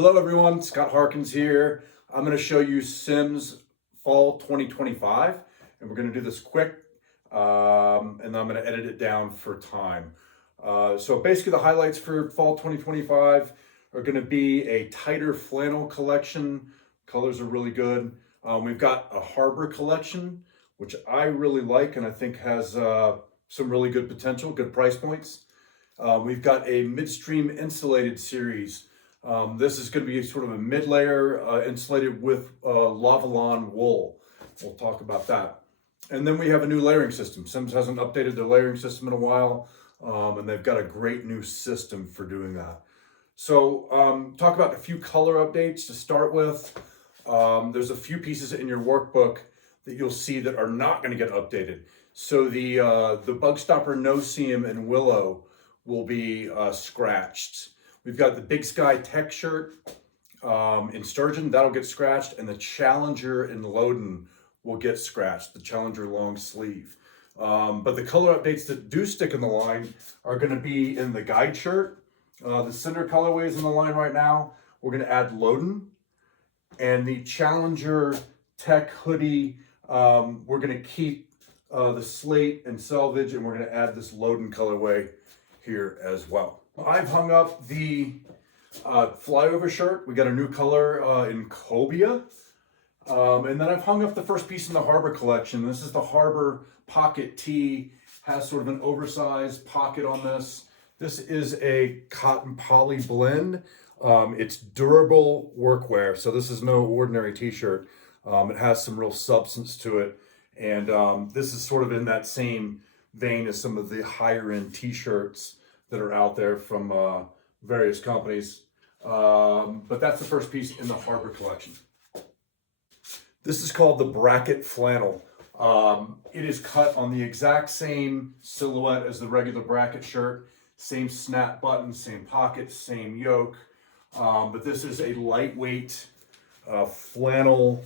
Hello everyone, Scott Harkins here. I'm going to show you Simms Fall 2025 and we're going to do this quick and then I'm going to edit it down for time. So basically the highlights for Fall 2025 are going to be a tighter flannel collection. Colors are really good. We've got a harbor collection, which I really like and I think has some really good potential, good price points. We've got a midstream insulated series. This is going to be sort of a mid-layer insulated with Lavalon wool. We'll talk about that. And then we have a new layering system. Simms hasn't updated their layering system in a while, and they've got a great new system for doing that. So talk about a few color updates to start with. There's a few pieces in your workbook that you'll see that are not going to get updated. So the Bug Stopper No Seam and Willow will be scratched. We've got the Big Sky Tech shirt in Sturgeon, that'll get scratched, and the Challenger in Loden will get scratched, the Challenger long sleeve. But the color updates that do stick in the line are going to be in the guide shirt. The Cinder colorway is in the line right now. We're going to add Loden. And the Challenger Tech hoodie, we're going to keep the slate and selvage, and we're going to add this Loden colorway here as well. I've hung up the flyover shirt. We got a new color in Cobia. And then I've hung up the first piece in the Harbor collection. This is the Harbor Pocket Tee. Has sort of an oversized pocket on this. This is a cotton poly blend. It's durable workwear, so this is no ordinary t-shirt. It has some real substance to it. And this is sort of in that same vein as some of the higher end t-shirts that are out there from various companies. But that's the first piece in the Harbor collection. This is called the Bracket Flannel. It is cut on the exact same silhouette as the regular bracket shirt. Same snap button, same pocket, same yoke. But this is a lightweight flannel.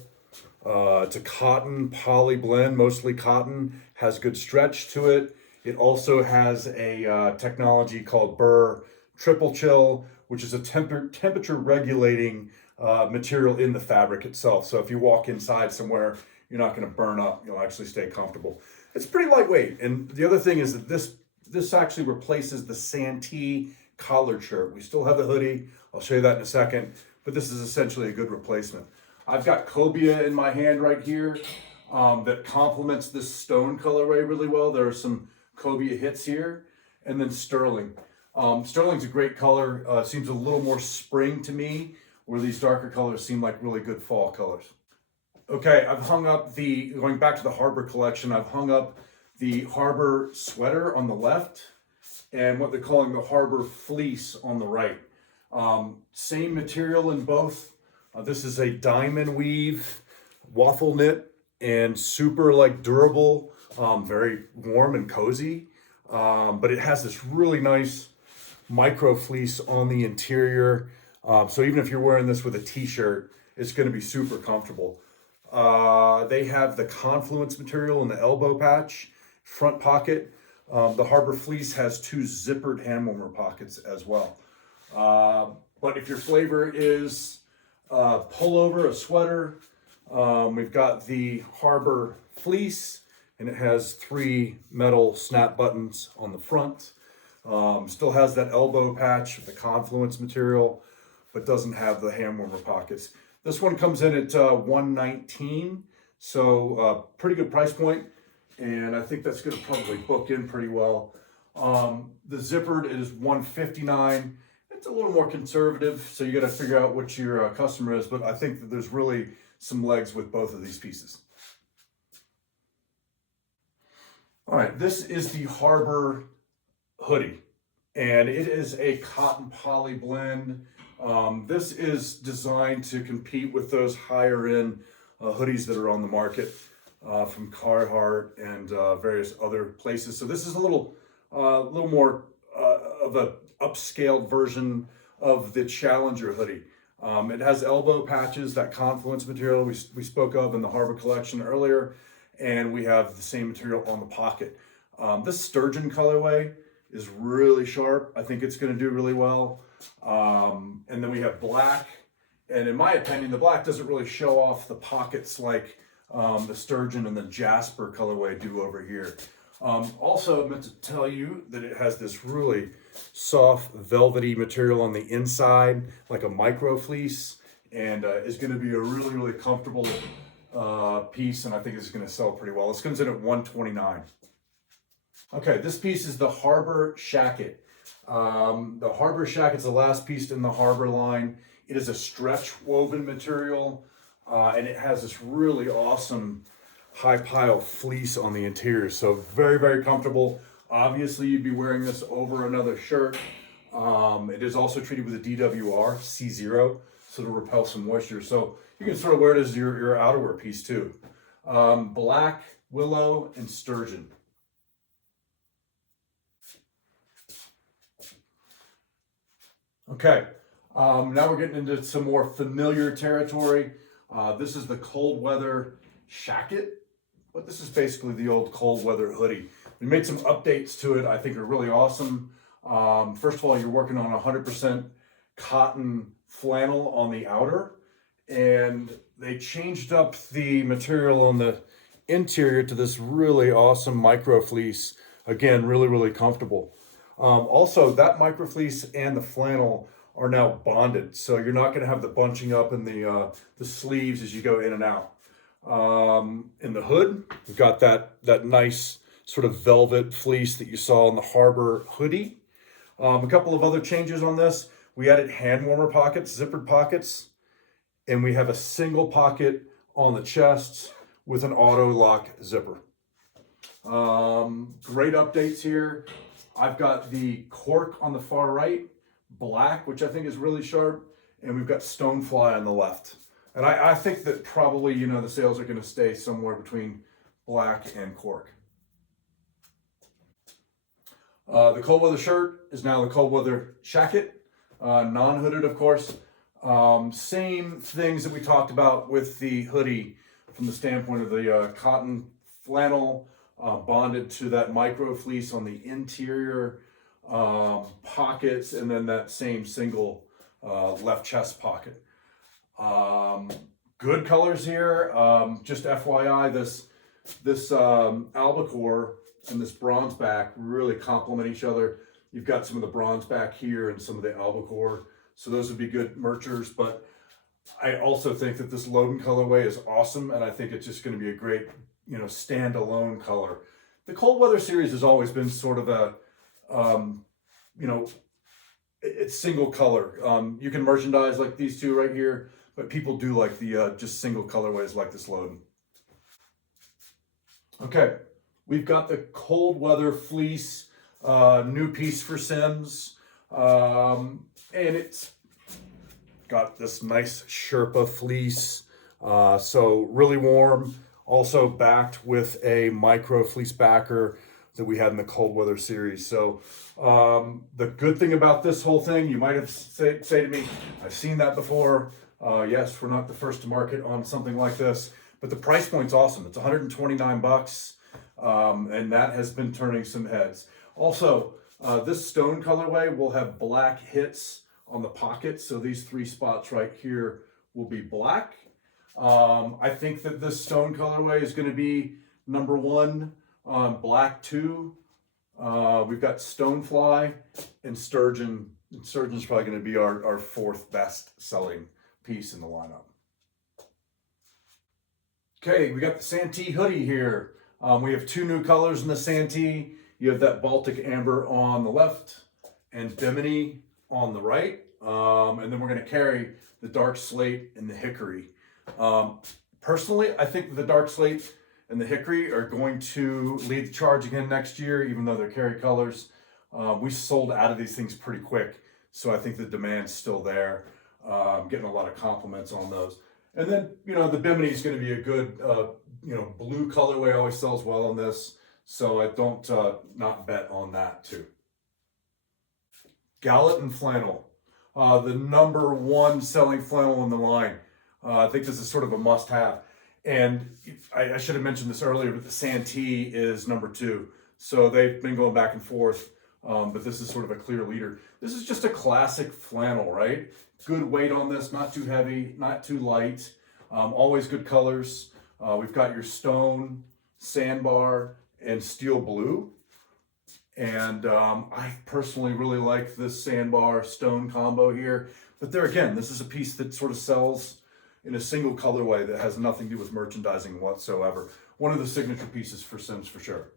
It's a cotton poly blend, mostly cotton, has good stretch to it. It also has a technology called Burr Triple Chill, which is a temperature regulating material in the fabric itself. So if you walk inside somewhere, you're not going to burn up. You'll actually stay comfortable. It's pretty lightweight. And the other thing is that this actually replaces the Santee collared shirt. We still have the hoodie. I'll show you that in a second. But this is essentially a good replacement. I've got Cobia in my hand right here that complements this stone colorway really well. There are some Cobia hits here, and then Sterling. Sterling's a great color. Seems a little more spring to me, where these darker colors seem like really good fall colors. Okay, I've hung up going back to the Harbor collection, I've hung up the Harbor sweater on the left and what they're calling the Harbor fleece on the right. Same material in both. This is a diamond weave waffle knit and super durable. Very warm and cozy, but it has this really nice micro fleece on the interior. So even if you're wearing this with a t-shirt, it's going to be super comfortable. They have the confluence material in the elbow patch, front pocket. The Harbor fleece has two zippered hand warmer pockets as well. But if your flavor is pullover, a sweater, we've got the Harbor fleece. And it has 3 metal snap buttons on the front. Still has that elbow patch with the confluence material, but doesn't have the hand warmer pockets. This one comes in at $119, so pretty good price point, and I think that's going to probably book in pretty well. The zippered is $159. It's a little more conservative, so you got to figure out what your customer is, but I think that there's really some legs with both of these pieces. All right, this is the Harbor hoodie, and it is a cotton poly blend. This is designed to compete with those higher end hoodies that are on the market from Carhartt and various other places. So this is a little more of a upscaled version of the Challenger hoodie. It has elbow patches, that confluence material we spoke of in the Harbor collection earlier. And we have the same material on the pocket. This Sturgeon colorway is really sharp. I think it's going to do really well. And then we have black And in my opinion, the black doesn't really show off the pockets like the sturgeon and the jasper colorway do over here. Also, I meant to tell you that it has this really soft velvety material on the inside, like a micro fleece, and is going to be a really, really comfortable piece, and I think it's going to sell pretty well. This comes in at $129. Okay, this piece is the Harbor Shacket. The Harbor Shacket's the last piece in the Harbor line. It is a stretch woven material, and it has this really awesome high pile fleece on the interior. So very, very comfortable. Obviously, you'd be wearing this over another shirt. It is also treated with a DWR C0, so to repel some moisture. So you can sort of wear it as your outerwear piece too. Black, willow, and sturgeon. Okay, now we're getting into some more familiar territory. This is the cold weather shacket, but this is basically the old cold weather hoodie. We made some updates to it I think are really awesome. First of all, you're working on 100% cotton flannel on the outer, and they changed up the material on the interior to this really awesome micro fleece. Again, really, really comfortable. Also, that micro fleece and the flannel are now bonded, so you're not going to have the bunching up in the sleeves as you go in and out. In the hood, we've got that nice sort of velvet fleece that you saw in the Harbor hoodie. A couple of other changes on this. We added hand warmer pockets, zippered pockets, and we have a single pocket on the chest with an auto lock zipper. Great updates here. I've got the cork on the far right, black, which I think is really sharp, and we've got stonefly on the left. And I think that probably, you know, the sales are going to stay somewhere between black and cork. The cold weather shirt is now the cold weather shacket, non-hooded, of course. Same things that we talked about with the hoodie from the standpoint of the cotton flannel bonded to that micro fleece on the interior pockets, and then that same single left chest pocket. Good colors here. Just FYI, this albacore and this bronze back really complement each other. You've got some of the bronze back here and some of the albacore, so those would be good merchers. But I also think that this Loden colorway is awesome, and I think it's just going to be a great, you know, standalone color. The cold weather series has always been sort of a, you know, it's single color. You can merchandise like these two right here, but people do like the just single colorways like this Loden. Okay, we've got the cold weather fleece, new piece for Simms, and it's got this nice Sherpa fleece, so really warm. Also backed with a micro fleece backer that we had in the cold weather series. So the good thing about this whole thing, you might have say to me, I've seen that before. Yes, we're not the first to market on something like this, but the price point's awesome. It's 129 bucks, and that has been turning some heads. Also, this stone colorway will have black hits on the pockets. So these three spots right here will be black. I think that this stone colorway is going to be number one, black 2. We've got stonefly and sturgeon. And sturgeon's probably going to be our fourth best selling piece in the lineup. Okay, we got the Santee hoodie here. We have two new colors in the Santee. You have that Baltic amber on the left and Bimini on the right. And then we're going to carry the dark slate and the hickory. Personally, I think the dark slate and the hickory are going to lead the charge again next year, even though they're carry colors. We sold out of these things pretty quick, so I think the demand's still there. Getting a lot of compliments on those. And then, you know, the Bimini is going to be a good, you know, blue colorway always sells well on this, so I don't not bet on that too. Gallatin flannel, the number one selling flannel in the line. I think this is sort of a must-have. And I should have mentioned this earlier, but the Santee is number 2. So they've been going back and forth, but this is sort of a clear leader. This is just a classic flannel, right? good weight on this, not too heavy, not too light. Always good colors. We've got your stone, sandbar, and steel blue. And I personally really like this sandbar stone combo here. But there again, this is a piece that sort of sells in a single colorway that has nothing to do with merchandising whatsoever. One of the signature pieces for Simms for sure.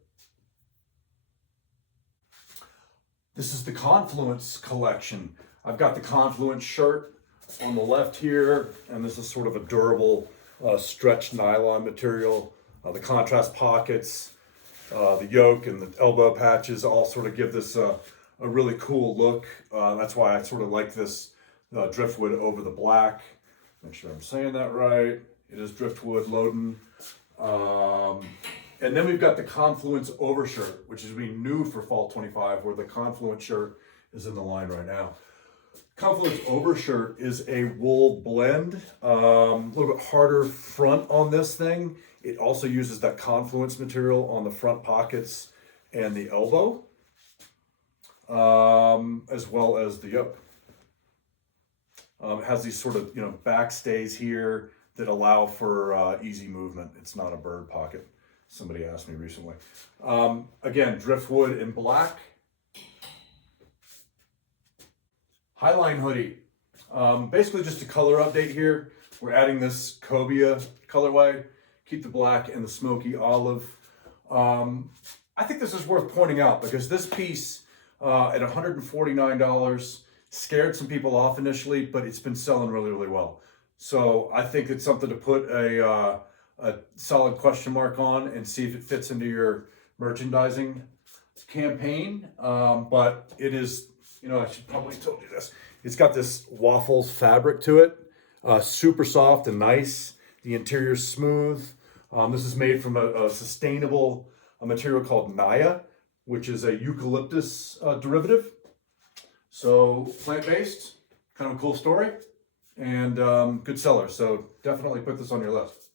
This is the Confluence collection. I've got the Confluence shirt on the left here, and this is sort of a durable stretched nylon material. The contrast pockets, the yoke and the elbow patches all sort of give this a really cool look. That's why I sort of like this driftwood over the black. Make sure I'm saying that right. It is driftwood Loden. And then we've got the Confluence overshirt, which is really new for fall 25, where the Confluence shirt is in the line right now. Confluence overshirt is a wool blend, a little bit harder front on this thing. It also uses that Confluence material on the front pockets and the elbow, as well as the yoke. It has these sort of, back stays here that allow for easy movement. It's not a bird pocket. Somebody asked me recently. Again, driftwood in black. Highline hoodie. Basically just a color update here. We're adding this cobia colorway. Keep the black and the smoky olive. I think this is worth pointing out because this piece at $149 scared some people off initially, but it's been selling really, really well. So I think it's something to put a solid question mark on and see if it fits into your merchandising campaign. But it is, I should probably told you this. It's got this waffles fabric to it, super soft and nice. The interior's smooth. This is made from a sustainable material called Naya, which is a eucalyptus derivative. So plant-based, kind of a cool story, and good seller. So definitely put this on your list.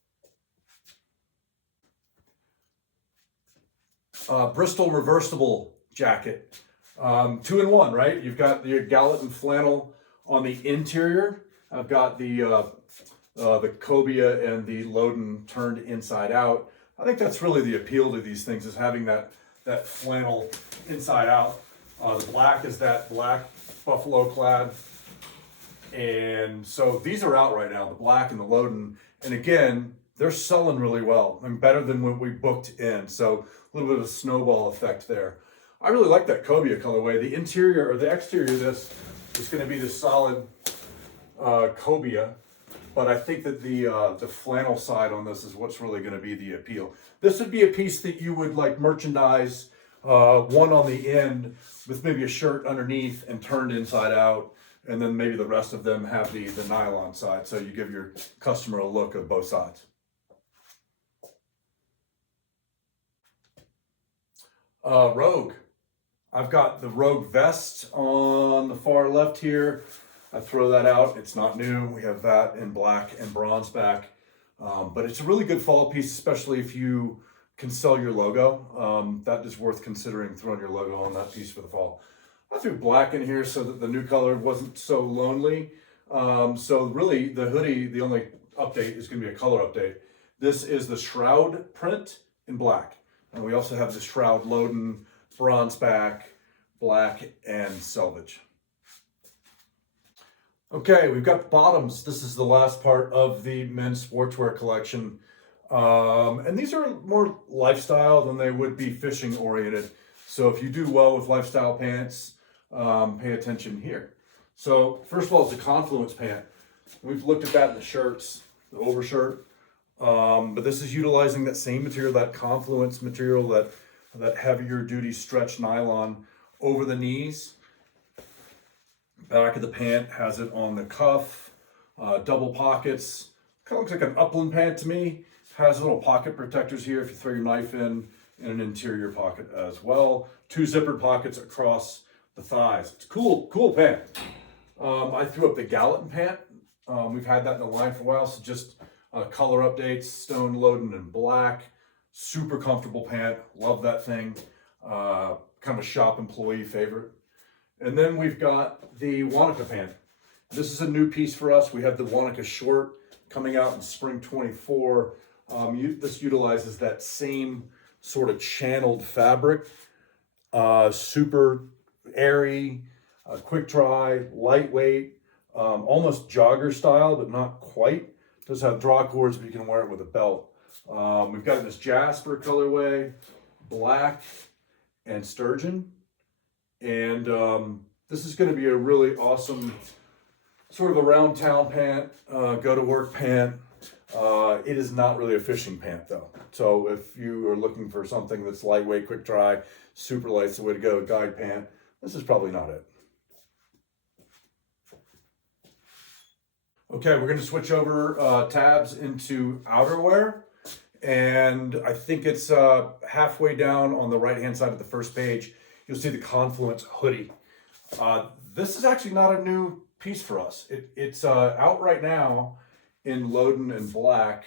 Bristol reversible jacket. 2-in-1, right? You've got your gallet and flannel on the interior. I've got the cobia and the Loden turned inside out. I think that's really the appeal to these things, is having that flannel inside out. The black is that black buffalo clad. And so these are out right now, the black and the Loden. And again, they're selling really well and better than what we booked in. So a little bit of a snowball effect there. I really like that cobia colorway. The interior or the exterior of this is going to be the solid cobia, but I think that the flannel side on this is what's really going to be the appeal. This would be a piece that you would like merchandise one on the end with maybe a shirt underneath and turned inside out, and then maybe the rest of them have the nylon side, so you give your customer a look of both sides. Rogue. I've got the Rogue vest on the far left here. I throw that out. It's not new. We have that in black and bronze back. But it's a really good fall piece, especially if you can sell your logo. That is worth considering, throwing your logo on that piece for the fall. I threw black in here so that the new color wasn't so lonely. So really the hoodie, the only update is going to be a color update. This is the shroud print in black. And we also have the shroud Loden, bronze back, black, and selvage. Okay, we've got the bottoms. This is the last part of the men's sportswear collection. And these are more lifestyle than they would be fishing oriented. So if you do well with lifestyle pants, pay attention here. So first of all, it's a Confluence pant. We've looked at that in the shirts, the overshirt. But this is utilizing that same material, that Confluence material, that heavier duty stretch nylon over the knees. Back of the pant has it on the cuff, double pockets. Kind of looks like an upland pant to me. Has little pocket protectors here if you throw your knife in, and an interior pocket as well. 2 zippered pockets across the thighs. It's a cool pant. I threw up the Gallatin pant. We've had that in the line for a while, so just color updates, stone Loden in black. Super comfortable pant. Love that thing. Kind of a shop employee favorite. And then we've got the Wanaka pant. This is a new piece for us. We have the Wanaka short coming out in spring 24. This utilizes that same sort of channeled fabric, super airy, quick dry, lightweight, almost jogger style, but not quite. It does have draw cords, but you can wear it with a belt. We've got this Jasper colorway, black and sturgeon. And this is going to be a really awesome sort of around town pant, go to work pant. It is not really a fishing pant though. So if you are looking for something that's lightweight, quick dry, super light's the way to go, guide pant, this is probably not it. Okay, we're going to switch over tabs into outerwear. And I think it's halfway down on the right-hand side of the first page. You'll see the Confluence hoodie. This is actually not a new piece for us. It's out right now in Loden and black.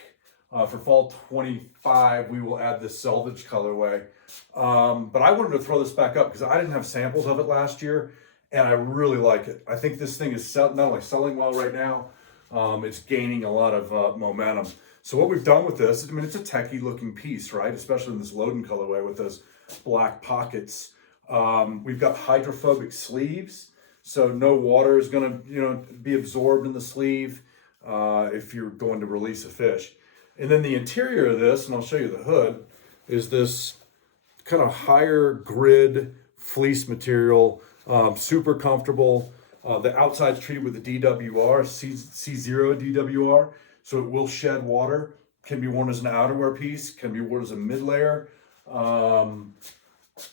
For fall 25, we will add this selvage colorway. But I wanted to throw this back up because I didn't have samples of it last year, and I really like it. I think this thing is not only selling well right now, it's gaining a lot of momentum. So what we've done with this, I mean, it's a techie looking piece, right? Especially in this Loden colorway with those black pockets. We've got hydrophobic sleeves, so no water is going to, be absorbed in the sleeve if you're going to release a fish. And then the interior of this, and I'll show you the hood, is this kind of higher grid fleece material, super comfortable. The outside's treated with a DWR, C0 DWR, so it will shed water. Can be worn as an outerwear piece, can be worn as a mid layer.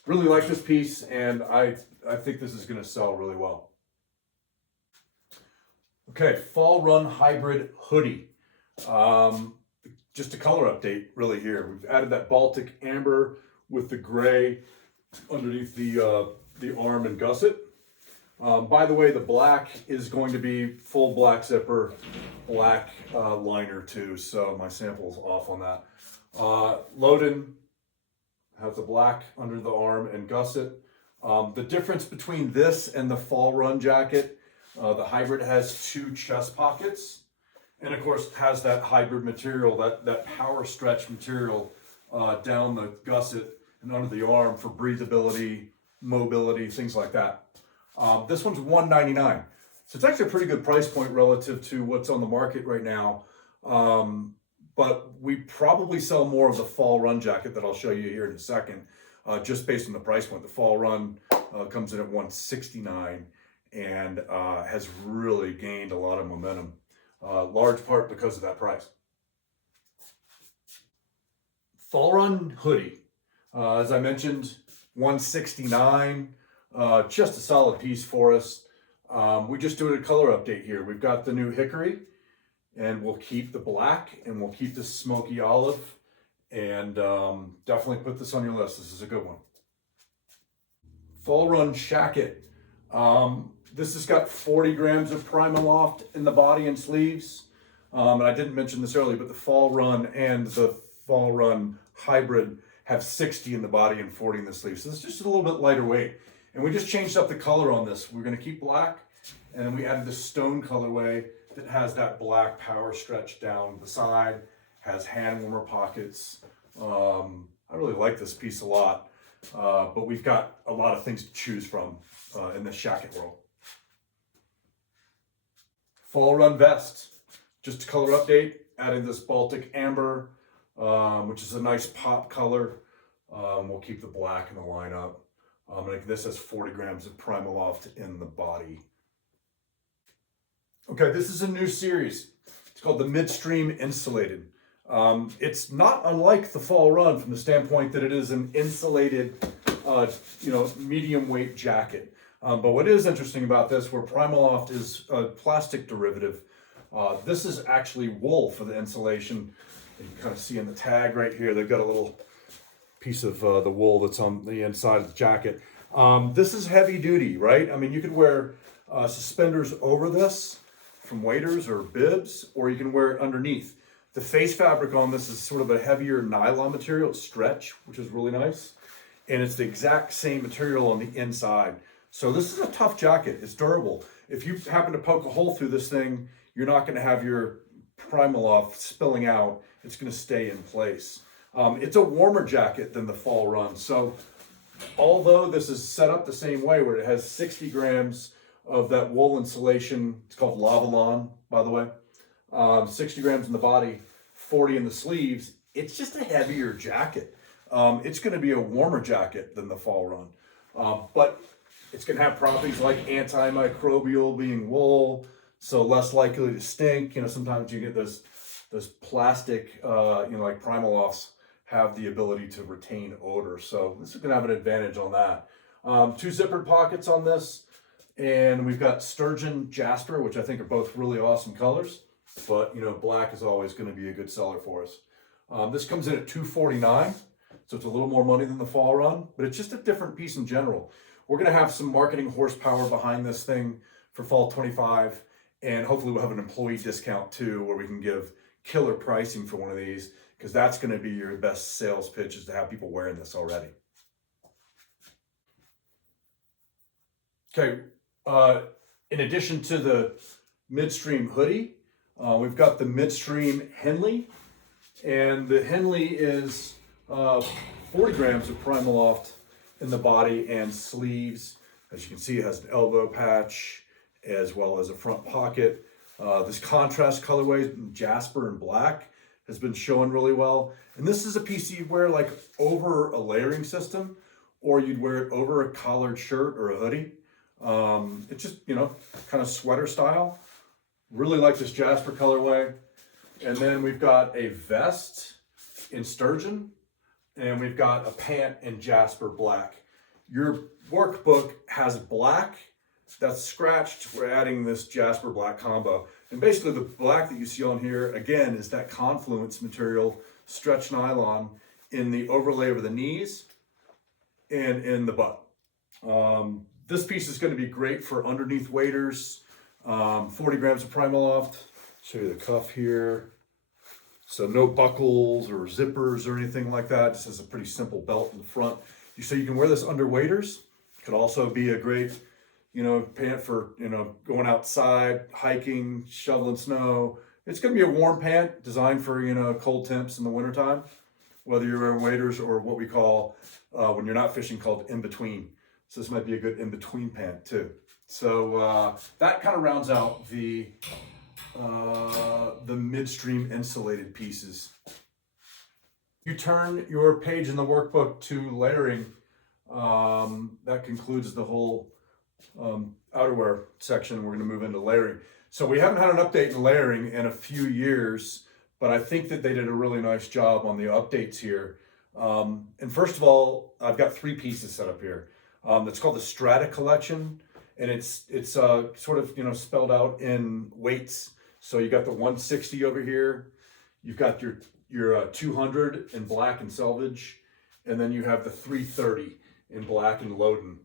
Really like this piece, and I think this is going to sell really well. Okay, fall run hybrid hoodie. Just a color update really here. We've added that Baltic amber with the gray underneath the arm and gusset. By the way, the black is going to be full black zipper, black liner too, so my sample's off on that. Loden has the black under the arm and gusset. The difference between this and the fall run jacket, the hybrid has 2 chest pockets, and of course has that hybrid material, that power stretch material down the gusset and under the arm for breathability, mobility, things like that. This one's $199, so it's actually a pretty good price point relative to what's on the market right now. But we probably sell more of the fall run jacket that I'll show you here in a second, just based on the price point. The fall run comes in at $169 and has really gained a lot of momentum, large part because of that price. Fall run hoodie, as I mentioned, $169, just a solid piece for us. We just doing a color update here. We've got the new hickory, and we'll keep the black, and we'll keep the smoky olive, and definitely put this on your list. This is a good one. Fall run shacket. This has got 40 grams of Primaloft in the body and sleeves. And I didn't mention this earlier, but the fall run and the fall run hybrid have 60 in the body and 40 in the sleeves. So it's just a little bit lighter weight. And we just changed up the color on this. We're going to keep black, and then we added the stone colorway that has that black power stretch down the side, has hand warmer pockets. I really like this piece a lot, but we've got a lot of things to choose from in the shacket world. Fall run vest, just a color update, adding this Baltic amber, which is a nice pop color. We'll keep the black in the lineup. And this has 40 grams of Primaloft in the body. Okay, this is a new series. It's called the Midstream Insulated. It's not unlike the fall run from the standpoint that it is an insulated, medium weight jacket. But what is interesting about this, where Primaloft is a plastic derivative, this is actually wool for the insulation. You can kind of see in the tag right here, they've got a little piece of the wool that's on the inside of the jacket. This is heavy duty, right? I mean, you could wear suspenders over this from waders or bibs, or you can wear it underneath. The face fabric on this is sort of a heavier nylon material, it's stretch, which is really nice. And it's the exact same material on the inside. So this is a tough jacket. It's durable. If you happen to poke a hole through this thing, you're not going to have your Primaloft spilling out. It's going to stay in place. It's a warmer jacket than the fall run. So although this is set up the same way, where it has 60 grams of that wool insulation, it's called Lavalon, by the way, 60 grams in the body, 40 in the sleeves, it's just a heavier jacket. It's going to be a warmer jacket than the fall run, but it's going to have properties like antimicrobial, being wool, so less likely to stink. You know, sometimes you get those plastic, like Primalofts have the ability to retain odor. So this is going to have an advantage on that. 2 zippered pockets on this, and we've got Sturgeon Jasper, which I think are both really awesome colors. But black is always going to be a good seller for us. This comes in at $249, so it's a little more money than the fall run, but it's just a different piece in general. We're going to have some marketing horsepower behind this thing for fall 25, and hopefully we'll have an employee discount too, where we can give killer pricing for one of these, because that's going to be your best sales pitch, is to have people wearing this already. Okay, in addition to the midstream hoodie, we've got the midstream Henley, and the Henley is 40 grams of Primaloft in the body and sleeves. As you can see, it has an elbow patch as well as a front pocket. This contrast colorway, Jasper and black, has been showing really well. And this is a piece you'd wear like over a layering system, or you'd wear it over a collared shirt or a hoodie. It's just, kind of sweater style. Really like this Jasper colorway. And then we've got a vest in Sturgeon, and we've got a pant in Jasper black. Your workbook has black that's scratched. We're adding this Jasper black combo. And basically the black that you see on here, again, is that confluence material, stretch nylon, in the overlay over the knees and in the butt. This piece is going to be great for underneath waders. 40 grams of Primaloft. Show you the cuff here. So no buckles or zippers or anything like that. Just has a pretty simple belt in the front. So you can wear this under waders. Could also be a great, pant for, going outside, hiking, shoveling snow. It's going to be a warm pant designed for, cold temps in the wintertime, whether you're wearing waders or what we call, when you're not fishing, called in between. So this might be a good in between pant too. So that kind of rounds out the midstream insulated pieces. You turn your page in the workbook to layering. That concludes the whole outerwear section. We're going to move into layering. So we haven't had an update in layering in a few years, but I think that they did a really nice job on the updates here. And first of all, I've got 3 pieces set up here. It's called the Strata Collection, and it's sort of spelled out in weights. So you got the 160 over here. You've got your 200 in black and selvage, and then you have the 330 in black and Loden.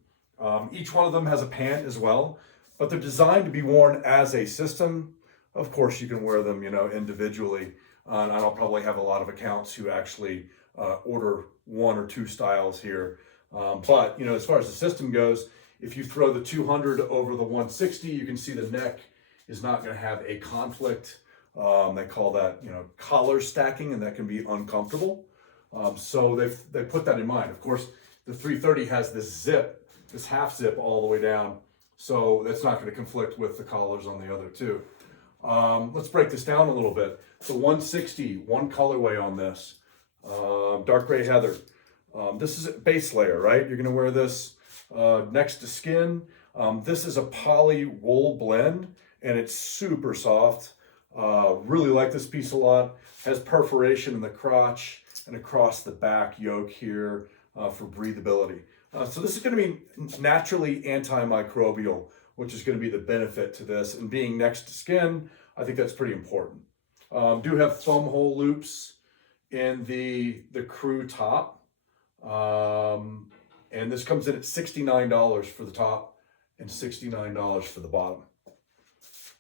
Each one of them has a pant as well, but they're designed to be worn as a system. Of course, you can wear them, individually. And I'll probably have a lot of accounts who actually order 1 or 2 styles here. But as far as the system goes, if you throw the 200 over the 160, you can see the neck is not going to have a conflict. They call that, collar stacking, and that can be uncomfortable. So they've put that in mind. Of course, the 330 has this zip, this half zip all the way down. So that's not going to conflict with the collars on the other two. Let's break this down a little bit. The 160, one colorway on this, dark gray heather. This is a base layer, right? You're going to wear this next to skin. This is a poly wool blend, and it's super soft. Really like this piece a lot. Has perforation in the crotch and across the back yoke here for breathability. So this is going to be naturally antimicrobial, which is going to be the benefit to this. And being next to skin, I think that's pretty important. Do have thumb hole loops in the crew top. And this comes in at $69 for the top and $69 for the bottom.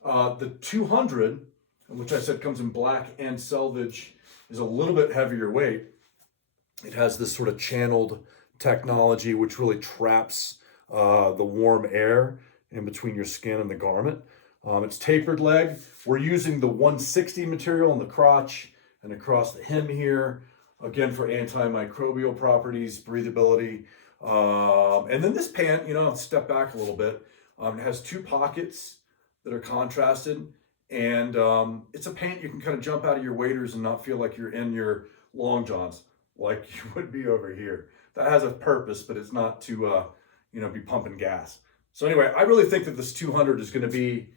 The 200, which I said comes in black and selvage, is a little bit heavier weight. It has this sort of channeled technology which really traps the warm air in between your skin and the garment. It's tapered leg. We're using the 160 material in the crotch and across the hem here, again for antimicrobial properties, breathability. And then this pant, I'll step back a little bit. It has 2 pockets that are contrasted, and it's a pant you can kind of jump out of your waders and not feel like you're in your long johns like you would be over here. That has a purpose, but it's not to be pumping gas. So anyway, I really think that this 200 is going to be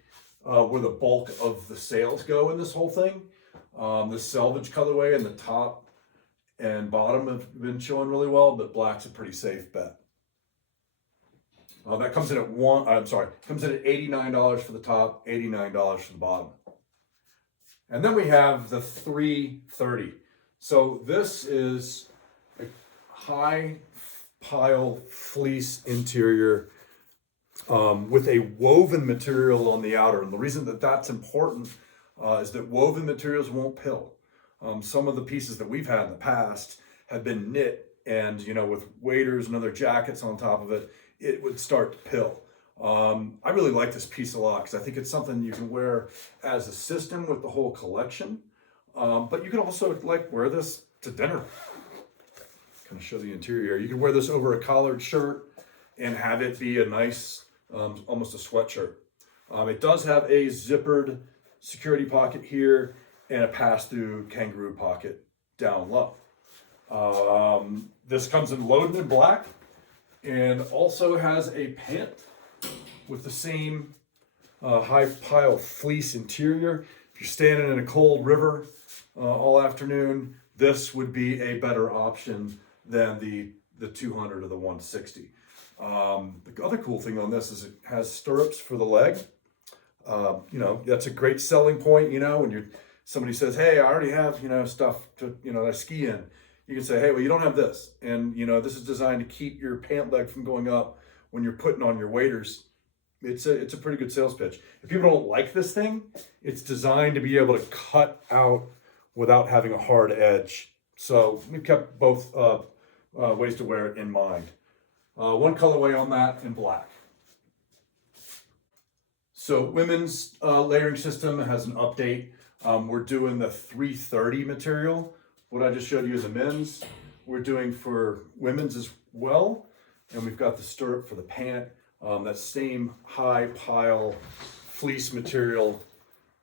where the bulk of the sales go in this whole thing. The selvage colorway and the top and bottom have been showing really well, but black's a pretty safe bet. That comes in at comes in at $89 for the top, $89 for the bottom. And then we have the 330. So this is a high pile fleece interior with a woven material on the outer. And the reason that that's important is that woven materials won't pill. Some of the pieces that we've had in the past have been knit, and with waders and other jackets on top of it, it would start to pill. I really like this piece a lot because I think it's something you can wear as a system with the whole collection. But you can also wear this to dinner. Kind of show the interior. You can wear this over a collared shirt and have it be a nice, almost a sweatshirt. It does have a zippered security pocket here and a pass-through kangaroo pocket down low. This comes in loaded in black and also has a pant with the same high pile fleece interior. If you're standing in a cold river all afternoon, this would be a better option than the 200 or the 160. The other cool thing on this is it has stirrups for the leg. That's a great selling point, when somebody says, hey, I already have, stuff to, I ski in. You can say, hey, well, you don't have this. And, this is designed to keep your pant leg from going up when you're putting on your waders. It's a pretty good sales pitch. If people don't like this thing, it's designed to be able to cut out without having a hard edge. So we've kept both ways to wear it in mind. One colorway on that in black. So women's layering system has an update. We're doing the 330 material. What I just showed you is a men's. We're doing for women's as well. And we've got the stirrup for the pant. That same high pile fleece material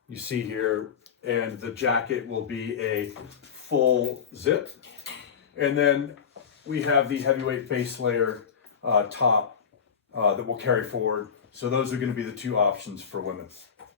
you see here. And the jacket will be a full zip. And then we have the heavyweight base layer top that we'll carry forward. So those are going to be the 2 options for women.